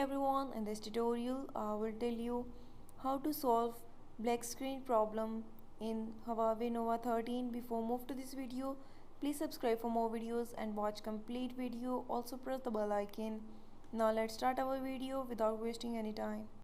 everyone, in this tutorial I will tell you how to solve black screen problem in Huawei Nova 13. Before move to this video, please subscribe for more videos and watch complete video. Also press the bell icon. Now let's start our video without wasting any time.